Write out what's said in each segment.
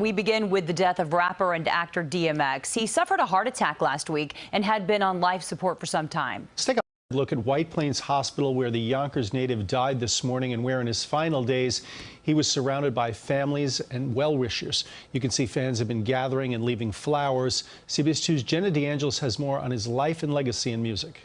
We begin with the death of rapper and actor DMX. He suffered a heart attack last week and had been on life support for some time. Let's take a look at White Plains Hospital, where the Yonkers native died this morning and where in his final days he was surrounded by families and well-wishers. You can see fans have been gathering and leaving flowers. CBS 2's Jenna DeAngelis has more on his life and legacy in music.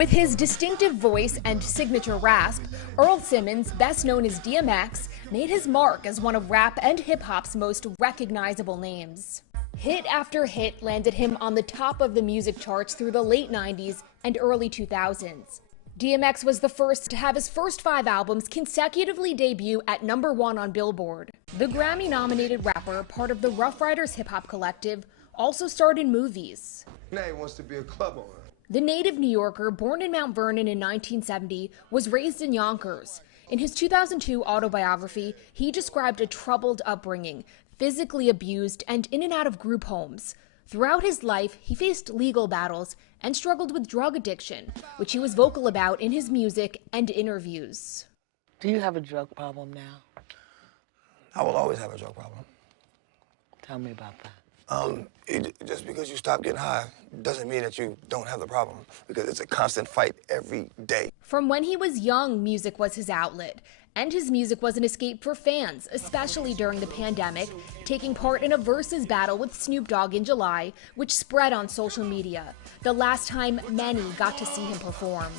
With his distinctive voice and signature rasp, Earl Simmons, best known as DMX, made his mark as one of rap and hip-hop's most recognizable names. Hit after hit landed him on the top of the music charts through the late 90s and early 2000s. DMX was the first to have his first 5 albums consecutively debut at #1 on Billboard. The Grammy-nominated rapper, part of the Rough Riders hip-hop collective, also starred in movies. Now he wants to be a club owner. The native New Yorker, born in Mount Vernon in 1970, was raised in Yonkers. In his 2002 autobiography, he described a troubled upbringing, physically abused and in and out of group homes. Throughout his life, he faced legal battles and struggled with drug addiction, which he was vocal about in his music and interviews. Do you have a drug problem now? I will always have a drug problem. Tell me about that. Just because you stop getting high doesn't mean that you don't have the problem, because it's a constant fight every day. From when he was young, music was his outlet, and his music was an escape for fans, especially during the pandemic, taking part in a versus battle with Snoop Dogg in July, which spread on social media. The last time many got to see him perform.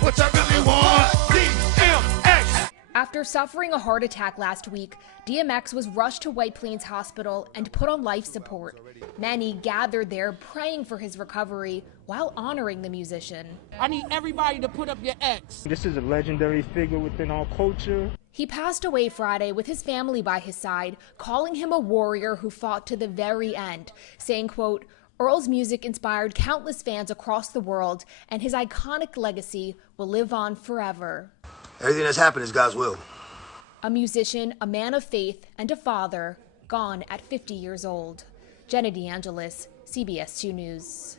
What I really want, DMX. After suffering a heart attack last week, DMX was rushed to White Plains Hospital and put on life support. Many gathered there praying for his recovery while honoring the musician. I need everybody to put up your X. This is a legendary figure within our culture. He passed away Friday with his family by his side, calling him a warrior who fought to the very end, saying, quote, "Earl's music inspired countless fans across the world, and his iconic legacy will live on forever." Everything that's happened is God's will. A musician, a man of faith, and a father, gone at 50 years old. Jenna DeAngelis, CBS 2 News.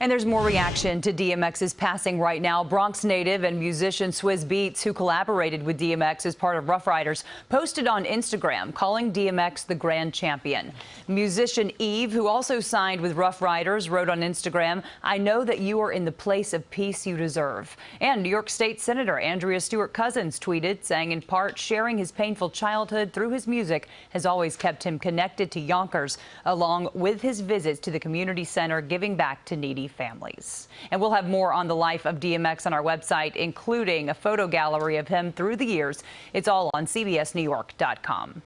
And there's more reaction to DMX's passing right now. Bronx native and musician Swizz Beatz, who collaborated with DMX as part of Rough Riders, posted on Instagram calling DMX the grand champion. Musician Eve, who also signed with Rough Riders, wrote on Instagram, "I know that you are in the place of peace you deserve." And New York State Senator Andrea Stewart-Cousins tweeted, saying in part, sharing his painful childhood through his music has always kept him connected to Yonkers, along with his visits to the community center, giving back to needy families. And we'll have more on the life of DMX on our website, including a photo gallery of him through the years. It's all on CBSNewYork.com.